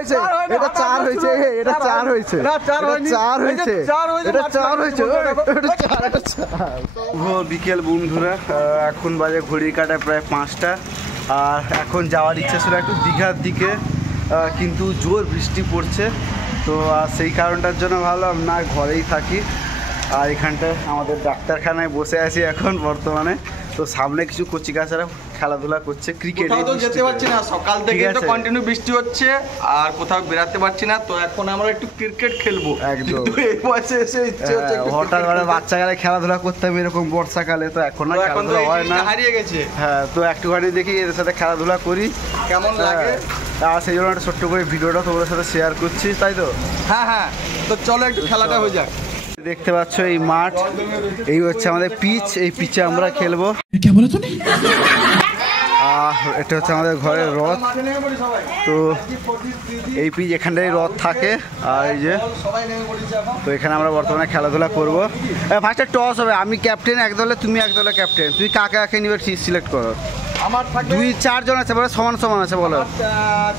হয়েছে, এটা 4 হয়েছে, এটা 4 হয়েছে, না 4 হয়নি, 4 হয়েছে, এটা 4 হয়েছে, এটা 4। বিকেল বন্ধুরা, এখন বাজে ঘড়ির কাঁটায় প্রায় 5টা। আর এখন যাওয়ার ইচ্ছা ছিল একটু দীঘার দিকে, কিন্তু জোর বৃষ্টি পড়ছে। তো সেই কারণটার জন্য ভাবলাম না ঘরেই থাকি। আর এখানটায় আমাদের ডাক্তারখানায় বসে আছি এখন বর্তমানে। তো সামনে কিছু কচিকাচারা খেলাধুলা করছে, ক্রিকেট। কোথাও তো যেতে পারছি না, সকাল থেকে তো কন্টিনিউ বৃষ্টি হচ্ছে আর কোথাও বেরাতে পারছি না। তো এখন আমরা একটু ক্রিকেট খেলবো একদম। এই বয়সে এসে ইচ্ছে হচ্ছে হঠাৎ করে বাচ্চাকালে খেলাধুলা করতে হবে এরকম বর্ষাকালে, তো এখন না খেলাধুলা হয় না, হারিয়ে গেছে। হ্যাঁ, তো একটুখানি দেখি এদের সাথে খেলাধুলা করি কেমন লাগে। আর সেই জন্য একটা ছোট্ট করে ভিডিওটা তোমাদের সাথে শেয়ার করছি, তাই তো? হ্যাঁ হ্যাঁ, তো চলো একটু খেলাটা হয়ে যাক। দেখতে পাচ্ছ এই মাঠ, এই হচ্ছে আমাদের পিচ, এই পিচে আমরা খেলবো। এটা হচ্ছে আমাদের ঘরের রথ। তো এই পিচ এখানটায় রথ থাকে, আর এই যে তো এখানে আমরা বর্তমানে খেলাধুলা করবো। ফার্স্টে টস হবে, আমি ক্যাপ্টেন এক দলে, তুমি এক দলে ক্যাপ্টেন। তুই কাকে কাকে নিবে সিলেক্ট করো। আমার 2-4 জন আছে, বলো সমান সমান আছে, বলো।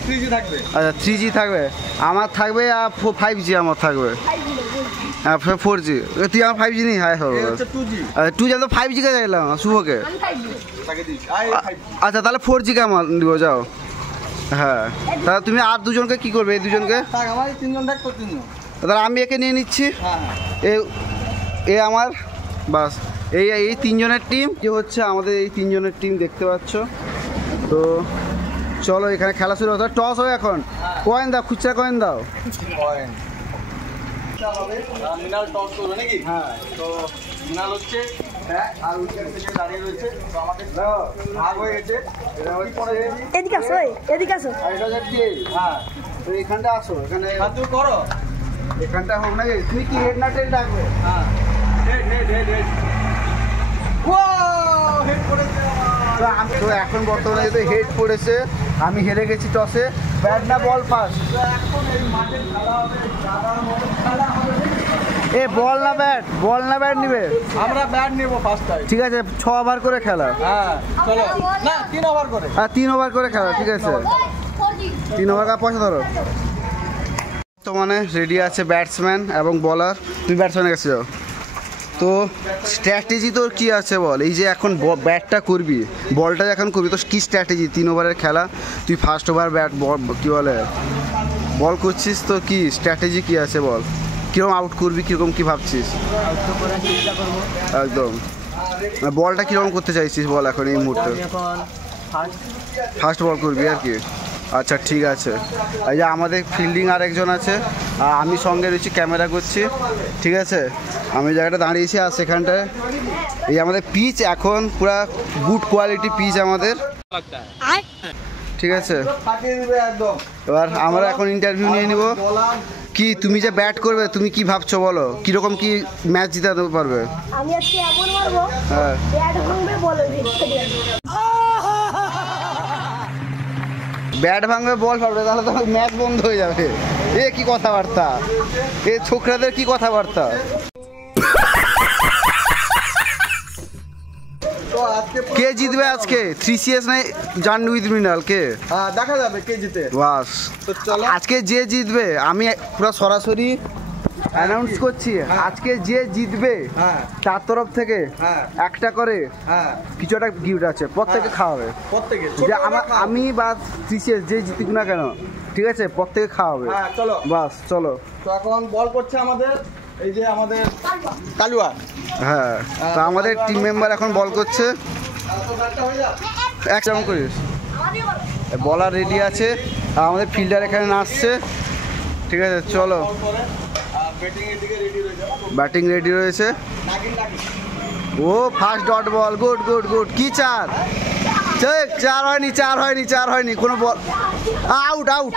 3G থাকবে। আচ্ছা 3G থাকবে, আমার থাকবে, আর 5G আমার থাকবে। হ্যাঁ 4G, তুই আমার 5G নেই। হ্যাঁ হবে 2G, তো 5G কে চাইলাম শুভকে। আচ্ছা তাহলে 4G কে আমার দিব, যাও। হ্যাঁ তাহলে তুমি আর দুজনকে কি করবে? এই দুজনকে তাহলে আমি একে নিয়ে নিচ্ছি। এ আমার বাস, এই 3 জনের টিম যে হচ্ছে আমাদের এই 3 জনের টিম, দেখতে পাচ্ছ। তো চলো এখানে খেলা শুরু হতো। টস হবে এখন, কয়েন দাও, খুচরা কয়েন দাও। মিনাল টস করবে নাকি? হ্যাঁ, তো মিনাল হচ্ছে আর উইকেট থেকে দাঁড়িয়ে রয়েছে। তো আমাদের ভাগ হয়ে গেছে, এটা হচ্ছে পড়ে গেছে। এদিকে আসো, এদিকে আসো। আর এটা হচ্ছে হ্যাঁ, তো এখানটা আসো, এখানে তুই করো, এখানটা হোক নাকি। তুমি কি হেড না টেল ডাকবে? হ্যাঁ হেড। ওয়াও, হেড পড়েছে। তো এখন বর্তমানে যেহেতু হেড পড়েছে, আমি হেরে গেছি টসে। ব্যাট না বল ফার্স্ট? এখন এই মাঠে খেলা হবে, এ বল না ব্যাট, বল না ব্যাট নিবে? আমরা ব্যাট নেব ফার্স্ট টাইম। ঠিক আছে, 6 ওভার করে খেলা। হ্যাঁ চলো, না 3 ওভার করে। হ্যাঁ 3 ওভার করে খেলা, ঠিক আছে। 3 ওভার কা পয়সা ধরো। তো মানে রেডি আছে ব্যাটসম্যান এবং বলার। তুমি ব্যাটসম্যানের কাছে যাও। তো স্ট্র্যাটেজি তোর কী আছে বল? এই যে এখন ব্যাটটা করবি, বলটা যখন করবি, তো কী স্ট্র্যাটেজি? 3 ওভারের খেলা, তুই ফার্স্ট ওভার ব্যাট কী বলে বল করছিস, তো কি স্ট্র্যাটেজি কী আছে বল? কীরকম আউট করবি, কীরকম কী ভাবছিস? একদম বলটা কীরকম করতে চাইছিস বল এখন এই মুহূর্তে? ফার্স্ট বল করবি আর কি। আচ্ছা ঠিক আছে। এই যে আমাদের ফিল্ডিং আরেকজন আছে, আর আমি সঙ্গে রয়েছি, ক্যামেরা করছি, ঠিক আছে। আমি জায়গাটা দাঁড়িয়েছি, আর সেখানটায় এই আমাদের পিচ এখন পুরা গুড কোয়ালিটি পিচ আমাদের, ঠিক আছে। এবার আমরা এখন ইন্টারভিউ নিয়ে নিব। কি তুমি যে ব্যাট করবে, তুমি কি ভাবছো বলো? কিরকম কি ম্যাচ জিতাতে পারবে? আমি আজকে এমন মারবো, হ্যাঁ ব্যাট ভাঙবে, বল ব্যাট ভাঙবে, বল ফাটবে, তাহলে তো ম্যাচ বন্ধ হয়ে যাবে। এ কি কথাবার্তা, এ ছোকরাদের কি কথাবার্তা। কে জিতবে আজকে? 3CS নাই জান উইথ মিনাল, কে? হ্যাঁ দেখা যাবে কে জিতে। বাস, তো চলো আজকে যে জিতবে, আমি পুরো সরাসরি অ্যানাউন্স করছি, আজকে যে জিতবে তার তরফ থেকে একটা করে কিছু একটা গিফট আছে, প্রত্যেকে খাওয়াবে। প্রত্যেকে যে আমি বা 3CS যে জিতুক না কেন, ঠিক আছে, প্রত্যেকে খাওয়াবে। চলো বাস চলো। তো এখন বল করছে আমাদের এই যে আমাদের কালুয়া। হ্যাঁ, তো আমাদের টিম মেম্বার এখন বল করছে। এক যেমন করিস, বলার রেডি আছে, আর আমাদের ফিল্ডার এখানে নাচছে, ঠিক আছে। চলো, ব্যাটিং রেডি রয়েছে। ও first dot ball, good good good. কি 4? 4 হয়নি, 4 হয়নি, 4 হয়নি, কোনো বল। Out out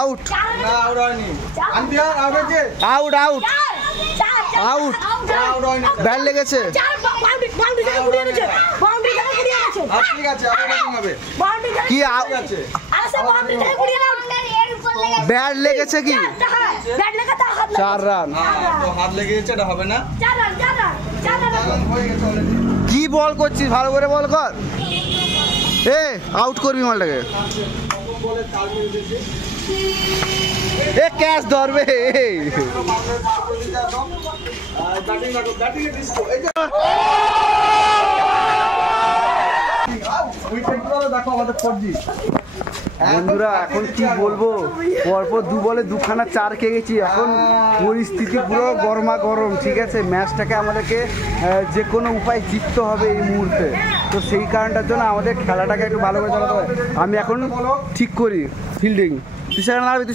out out out out. Bat লেগেছে, কি ব্যাট লেগেছে কি? 4 রান। হাত লেগে গেছে, এটা হবে না। কি বল করছিস, ভালো করে বল কর। এ আউট করবি মালটাকে। এ ক্যাচ ধরবে দেখো আমাদের ফর্জি বন্ধুরা এখন কি বলবো পরপর 2 বলে 2খানা 4 খেয়ে গেছি এখন পরিস্থিতি পুরো গরমা গরম ঠিক আছে ম্যাচটাকে আমাদেরকে যে কোনো উপায় জিততে হবে এই মুহূর্তে তো সেই কারণটার জন্য আমাদের খেলাটাকে একটু ভালো করে চালাতে হবে আমি এখন ঠিক করি ফিল্ডিং তুই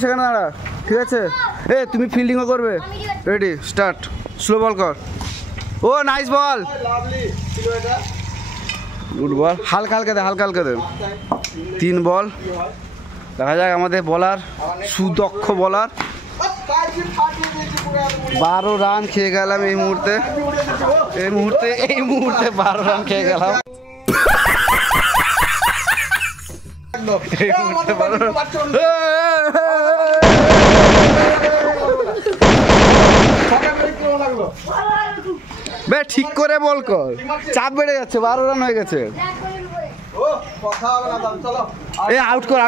সেখানে দাঁড়া ঠিক আছে এ তুমি ফিল্ডিংও করবে রেডি স্টার্ট স্লো বল কর ও নাইস বল গুড বল হালকা হালকা দে 3 বল দেখা যাক আমাদের বলার সুদক্ষ বলার 12 রান খেয়ে গেলাম এই মুহূর্তে 12 রান খেয়ে গেলাম বে ঠিক করে বল কর চাপ বেড়ে যাচ্ছে 12 রান হয়ে গেছে এ আউট কর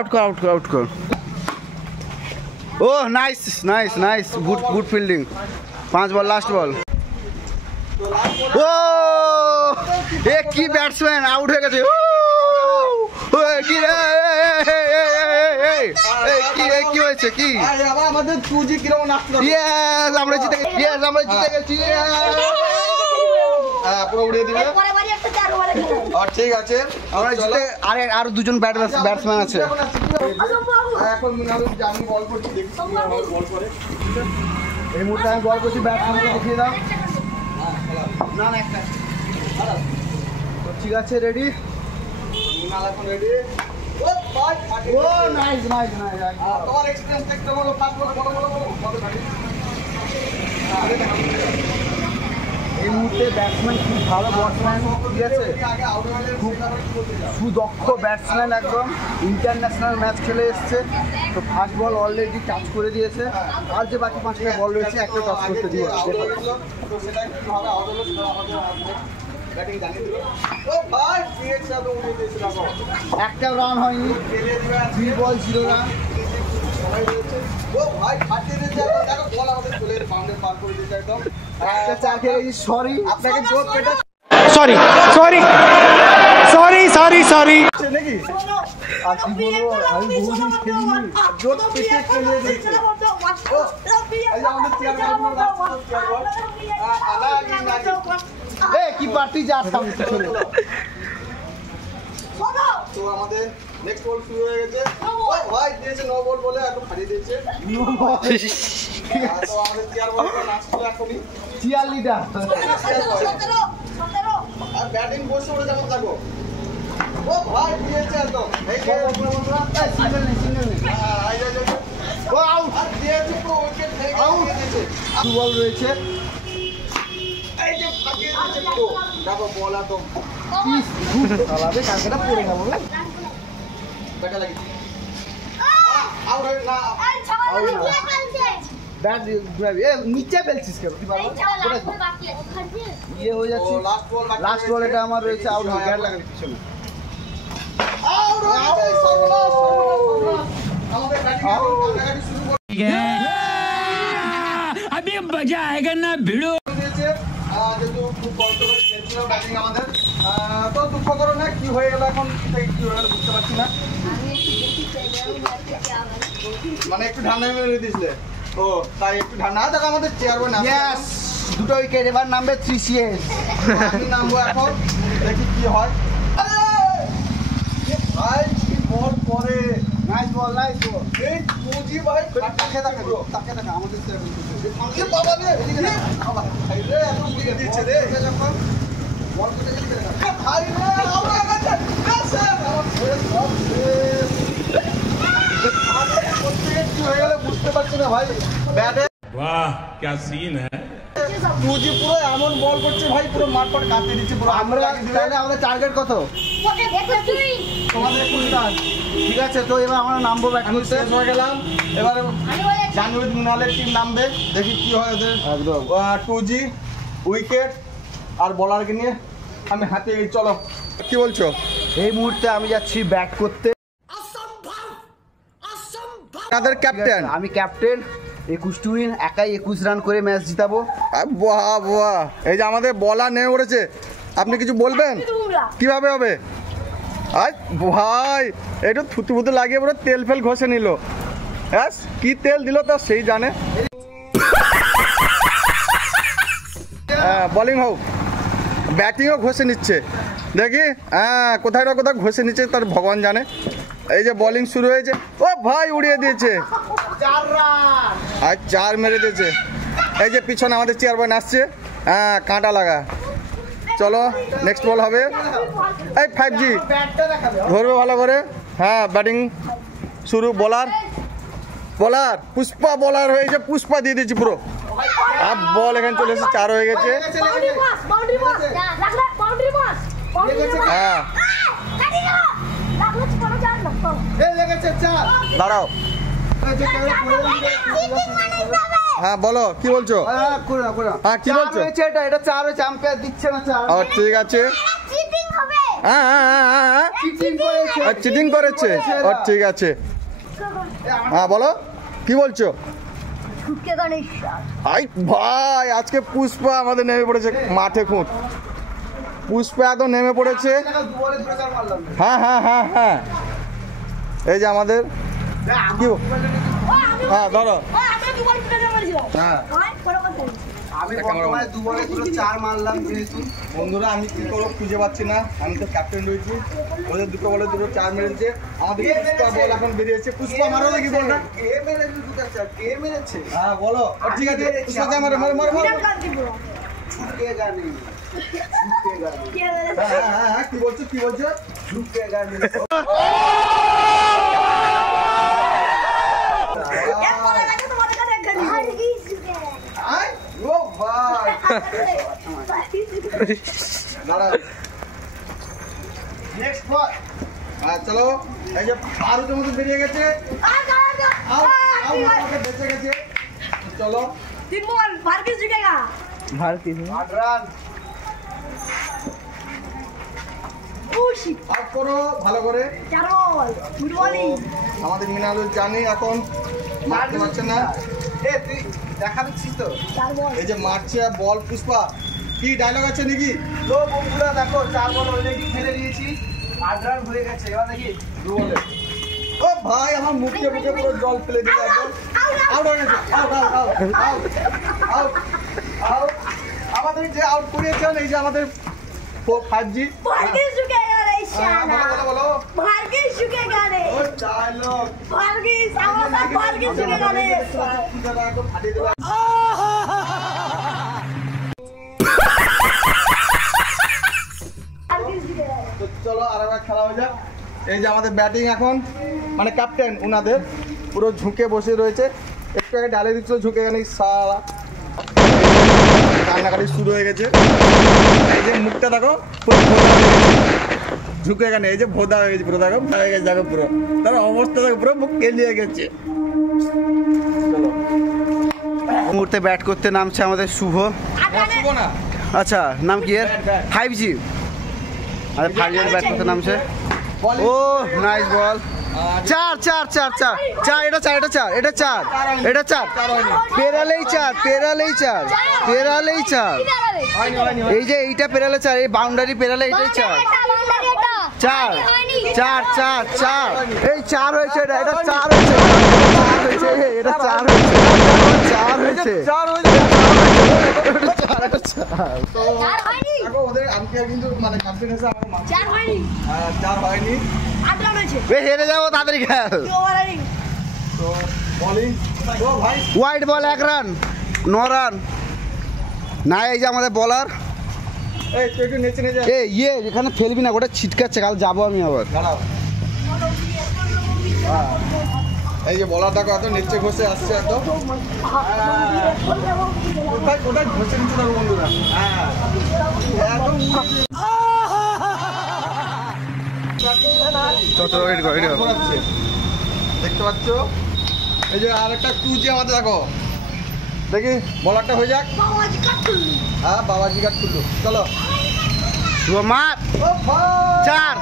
ও নাইস গুড ফিল্ডিং 5 বল লাস্ট বল ও এ কি ব্যাটসম্যান আউট হয়ে গেছে কি রে কি হয়েছে কি আমাদের 2G কিরকম নাচলো ইয়েস আমরা জিতে গেছি পুরো উড়িয়ে দিবে আর ঠিক আছে আমরা জিতে আর 2জন ব্যাটসম্যান আছে এখন আমি বল করছি দেখি বল করে এই মুহূর্তে আমি বল করছি ব্যাটসম্যানকে দেখিয়ে দাও না একটা ঠিক আছে রেডি মিনাল এখন রেডি ও ভাই ও নাইস তোমার এক্সপেরিয়েন্স দেখতে বলো ফাস্ট বলো এই মুহূর্তে ব্যাটসম্যান খুব ভালো ব্যাটসম্যান ঠিক আছে খুব সুদক্ষ ব্যাটসম্যান একদম ইন্টারন্যাশনাল ম্যাচ খেলে এসছে তো ফার্স্ট বল অলরেডি টাচ করে দিয়েছে আর যে বাকি 5টা বল রয়েছে একটা টাচ করতে দিয়ে তো সেটা কি হবে আমাদের ব্যাটিং জানিয়ে দিল ও ভাই সিএক্স তো উড়িয়ে দিয়েছিল একটা রান হয়নি 3 বল 0 রান ও ভাই ফাটিয়ে দিয়েছে দেখো বল আমাদের চলে বাউন্ডারি পার করে দিয়েছে একদম একটা চার খেয়ে সরি আপনাকে জোর পেটা সরি নাকি আর কি বলবো আমি বহুদিন খেলিনি জোর পেটে খেলে দিয়েছে এই যে আমাদের চেয়ার বল এ কি পার্টি যা সামনে চলে তো আমাদের নেক্সট বল শুরু হয়ে গেছে ও ভাই দিয়েছে নো বল বলে একটু ফাটিয়ে দিয়েছে তো আমাদের চেয়ার বল নাচছিল এখনই চিয়ার লিডার আর ব্যাটিং বসে ওরে যেমন থাকো ও ভাই দিয়েছে একদম এই যে সিঙ্গেল নেই ও আউট আর দিয়েছে পুরো উইকেট থেকে দিয়েছে 2 বল রয়েছে এই যে ফাটিয়ে দিয়েছে পুরো দেখো বল একদম চালাবে কালকেটা পড়ে যাবো ব্যাটা লাগি আউট হয়ে না ব্যাট এ নিচে ফেলছিস কেন তুই বাবা ইয়ে হয়ে যাচ্ছে লাস্ট বল এটা আমার রয়েছে আউট হয়ে ব্যাট লাগানোর পিছনে আউট হয়ে গেছে সর্বনাশ আমাদের ব্যাটিং কাটাকাটি শুরু করে अभी मजा आएगा ना भिड़ो দিয়েছে যেহেতু খুব কষ্ট করে খেলছিল ব্যাটিং আমাদের তো দুঃখ করো না কি হয়ে গেল এখন কি হয়ে গেল বুঝতে পারছি না মানে একটু ঠান্ডা মেরে দিয়েছিলে ও তাই একটু ঠান্ডা দেখো আমাদের চেয়ার বয় না ইয়েস দুটো উইকেট এবার নামবে 3CS আমি নামবো এখন দেখি কি হয় ভাই কি বল করে নাইস বল এই মুজি ভাই তাকে দেখা আমাদের এ বাবা রে ভাই রে এত উড়িয়ে দিয়েছে রে যখন বল করতে গেলে ভাই রে আউট হয়ে গেছে কি হয়ে গেল বুঝতে পারছি না ভাই ব্যাটে वाह क्या सीन है মুজি পুরো এমন বল করছে ভাই পুরো মাঠ পাট কাটিয়ে দিচ্ছে পুরো আমরা তাহলে আমাদের টার্গেট কত তোমাদের 20 রান ঠিক আছে তো এবার আমরা নামবো ব্যাট আমি করতে শেষ হয়ে গেলাম এবারে জানুয়ারি মিনালের টিম নামবে দেখি কি হয় ওদের একদম 2G উইকেট আর বলারকে নিয়ে আমি হাতে চলো কি বলছো এই মুহূর্তে আমি যাচ্ছি ব্যাট করতে তাদের ক্যাপ্টেন। আমি ক্যাপ্টেন, 21 টুইন, একাই 21 রান করে ম্যাচ জিতাবো। বাহ বাহ, এই যে আমাদের বলার নেমে পড়েছে, আপনি কিছু বলবেন? কিভাবে হবে? আজ ভাই একটু থুতু ফুতু লাগিয়ে পুরো তেল ফেল ঘষে নিল। হ্যাঁ, কি তেল দিল তো সেই জানে। বোলিং হোক, ব্যাটিংও ঘষে নিচ্ছে দেখি। হ্যাঁ, কোথায় না কোথাও ঘষে নিচ্ছে, তার ভগবান জানে। এই যে বোলিং শুরু হয়েছে, ও ভাই উড়িয়ে দিয়েছে, 4 রান আর 4 মেরে দিয়েছে। এই যে পিছনে আমাদের চেয়ার বয় আসছে, হ্যাঁ কাঁটা লাগা। চলো নেক্সট বল হবে। এই 5G ধরবে ভালো করে। হ্যাঁ, ব্যাটিং শুরু। বলার পুষ্পা বলার হয়েছে, পুষ্পা দিয়ে দিয়েছি পুরো। আর বল এখানে চলে এসেছে, 4 হয়ে গেছে। হ্যাঁ দাঁড়াও, হ্যাঁ বলো কি বলছো? হ্যাঁ কি বলছো? এটা 4 হয়েছে, আম্পায়ার দিচ্ছে না 4। ও ঠিক আছে, হ্যাঁ চিটিং করেছে। ও ঠিক আছে, হ্যাঁ বলো কি বলছো? আই ভাই, আজকে পুষ্পা আমাদের নেমে পড়েছে মাঠে। খুঁট পুষ্পা এত নেমে পড়েছে। হ্যাঁ হ্যাঁ হ্যাঁ হ্যাঁ, এই যে আমাদের কি, হ্যাঁ ধরো। হ্যাঁ আমি বর্তমানে 2 বলে পুরো 4 মারলাম। যেহেতু বন্ধুরা আমি কি করবো খুঁজে পাচ্ছি না, আমি তো ক্যাপ্টেন রয়েছি। ওদের 2 বলে 4 মেরেছে। আমাদের পুষ্পা বল এখন বেরিয়েছে। পুষ্পা মারো দেখি বলটা। হ্যাঁ বলো, ঠিক আছে পুষ্পা যা মারো মারো মারো মারো। छूटेगा नहीं, হ্যাঁ কি বলছো কি বলছো? छूटेगा नहीं। ও ভাই নেক্সট বল। হ্যাঁ চলো, এই যে বারুদের মতো বেরিয়ে গেছে, বেঁচে গেছে। চলো 3 বল, ভার্গিস জিতেগা। 8 রান। আউট করো ভালো করে। 4 বল, গুড বলিং। আমাদের মিনারুল জানি এখন মারতে পারছে না। তুই দেখা দিচ্ছিস তো? 4 বল। এই যে মারছে বল। পুষ্পা কি ডায়লগ আছে নাকি? লো বন্ধুরা দেখো, 4 বল অলরেডি খেলে দিয়েছি, 8 রান হয়ে গেছে। এবার দেখি 2 বলে। ও ভাই আমার মুখে মুখে পুরো জল ফেলে দিল একদম। আউট হয়ে গেছে। Out out out out out out. আমাদের যে আউট করিয়েছেন এই যে আমাদের 5G। ভার্গিস জিতেগা রে শালা। বলো বলো। ভার্গিস জিতেগা রে। ও ডায়লগ ভার্গিস, আমার ভার্গিস জিতেগা রে। ফাটিয়ে দিল। ভার্গিস জিতেগা রে। তো চলো আরেকবার খেলা হয়ে যাক। এই যে আমাদের ব্যাটিং এখন, মানে ক্যাপ্টেন উনাদের পুরো ঝুঁকে বসে রয়েছে। একটু আগে ডালে দিচ্ছিল, ঝুঁকে গেলে সারা কান্নাকাটি শুরু হয়ে গেছে। এই যে মুখটা দেখো পুরো ভোদা হয়ে গেছে, ঝুঁকে গেলে এই যে ভোদা হয়ে গেছে পুরো। দেখো হয়ে গেছে, দেখো পুরো তার অবস্থা দেখো, পুরো মুখ কেলিয়ে গেছে। চলো মুহূর্তে ব্যাট করতে নামছে আমাদের শুভ। শুভ না, আচ্ছা নাম কি এর? 5G। আরে 5G ব্যাট করতে নামছে। ও নাইস বল। 4 4 4 4 4, এটা 4 এটা 4 এটা 4 এটা 4। পেরালেই 4 পেরালেই 4 পেরালেই 4। এই যে এইটা পেরালে 4, এই বাউন্ডারি পেরালে এটাই 4 4 4 4 4। এই 4 হয়েছে, এটা 4 হয়েছে, 4 হয়েছে, এটা 4 হয়েছে, 4 হয়েছে, 4 হয়েছে, 4 এটা 4। তো দেখো ওদের আম্পায়ার কিন্তু মানে ক্যাপ্টেন হিসেবে আমার মানছে। 4 হয়নি, 4 হয়নি। 8 রান হয়েছে। বে হেরে যাবো তাড়াতাড়ি খেল। তো বলিং, ও ভাই হোয়াইট বল 1 রান, 9 রান। না এই যে আমাদের বলার, এই তুই একটু নেচে নেচে এখানে ফেলবি না, ওটা ছিটকাচ্ছে, কাল যাবো আমি আবার। দাঁড়াও। এই যে বলার দেখো এত নিচে ঘষে আসছে এত, ওটা ঘষে নিচ্ছে দেখো বন্ধুরা। হ্যাঁ একদম ঘোরাচ্ছে, দেখতে পাচ্ছ? এই যে আরেকটা 2G আমাদের দেখো, দেখি বলারটা হয়ে যাক। বাবাজি কাট করলো। হ্যাঁ বাবাজি কাট করলো। চলো মার ও ভাই 4।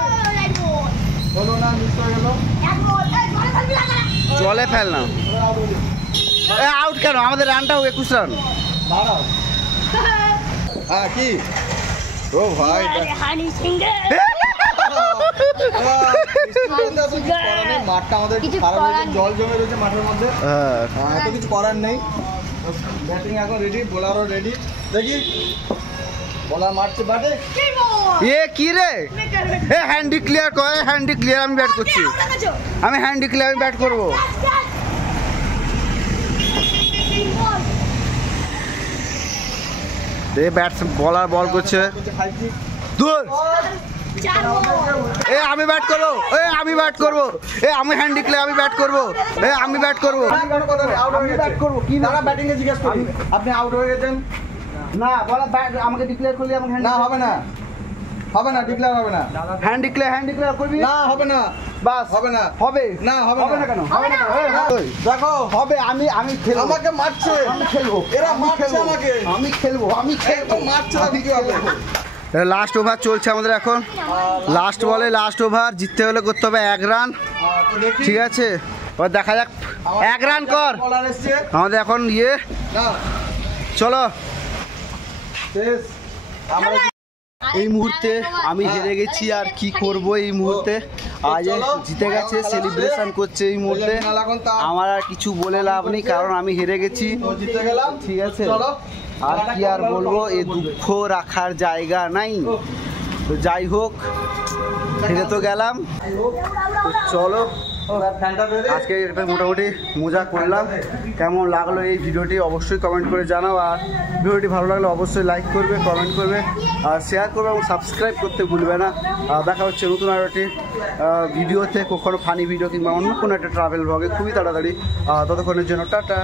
হলো না, মিস হয়ে গেল। 1 বল, এই জলে ফেলবি না। জলে ফেল না। আউট কেন? আমাদের রানটাও 21 রান। হ্যাঁ কি ও ভাই হানি সিংহে মাঠটা আমাদের কিছু খারাপ করার হয়েছে, নেই। জল জমে রয়েছে মাঠের মধ্যে। হ্যাঁ এত কিছু করার নেই। ব্যাটিং এখন রেডি, বোলারও রেডি। দেখি বোলার মারছে ব্যাটে। কি বল এ কি রে? এ হ্যান্ডি ক্লিয়ার কর, হ্যান্ডি ক্লিয়ার। আমি ব্যাট করছি, আমি হ্যান্ডি ক্লিয়ার, আমি ব্যাট করবো। এ ব্যাটস বলার বল করছে দূর। এ আমি ব্যাট করবো, এ আমি ব্যাট করবো, এ আমি হ্যান্ডি ক্লিয়ার, আমি ব্যাট করবো, এ আমি ব্যাট করবো। আমি ব্যাট করবো কি না ব্যাটিং এ জিজ্ঞেস করি। আপনি আউট হয়ে গেছেন। না বলা ব্যাট আমাকে ডিক্লেয়ার করলে আমাকে না হবে না, হবে না, ডিক্লেয়ার হবে না। হ্যান্ড ডিক্লেয়ার করবি। না হবে না, বাস হবে না, হবে না হবে হবে না কেন? হবে না কেন? এই, দেখো হবে। আমি খেলবো, আমাকে মারছে, আমি খেলবো, এরা আমি মারছে খেলবো, আমাকে। আমি খেলবো, আমি খেলবো। মারছে না কি হবে? লাস্ট ওভার চলছে আমাদের এখন। লাস্ট বলে লাস্ট ওভার, জিততে হলে করতে হবে 1 রান। তো দেখি ঠিক আছে, এবার দেখা যাক। 1 রান কর। বলার এসছে আমাদের এখন না, চলো। শেষ। আমরা এই মুহূর্তে আমি হেরে গেছি, আর কি করব এই মুহূর্তে। আজ জিতে গেছে, সেলিব্রেশন করছে এই মুহূর্তে। আমার আর কিছু বলে লাভ নেই, কারণ আমি হেরে গেছি। তো জিতে গেলাম, ঠিক আছে, চলো। আর কি আর বলবো, এই দুঃখ রাখার জায়গা নাই। তো যাই হোক, হেরে তো গেলাম। তো চলো, আজকে এটা মোটামুটি মজা করলাম। কেমন লাগলো এই ভিডিওটি অবশ্যই কমেন্ট করে জানাও। আর ভিডিওটি ভালো লাগলে অবশ্যই লাইক করবে, কমেন্ট করবে, আর শেয়ার করবে এবং সাবস্ক্রাইব করতে ভুলবে না। দেখা হচ্ছে নতুন আরও একটি ভিডিওতে, কখনো ফানি ভিডিও কিংবা অন্য কোনো একটা ট্রাভেল ব্লগে খুবই তাড়াতাড়ি। ততক্ষণের জন্য টাটা।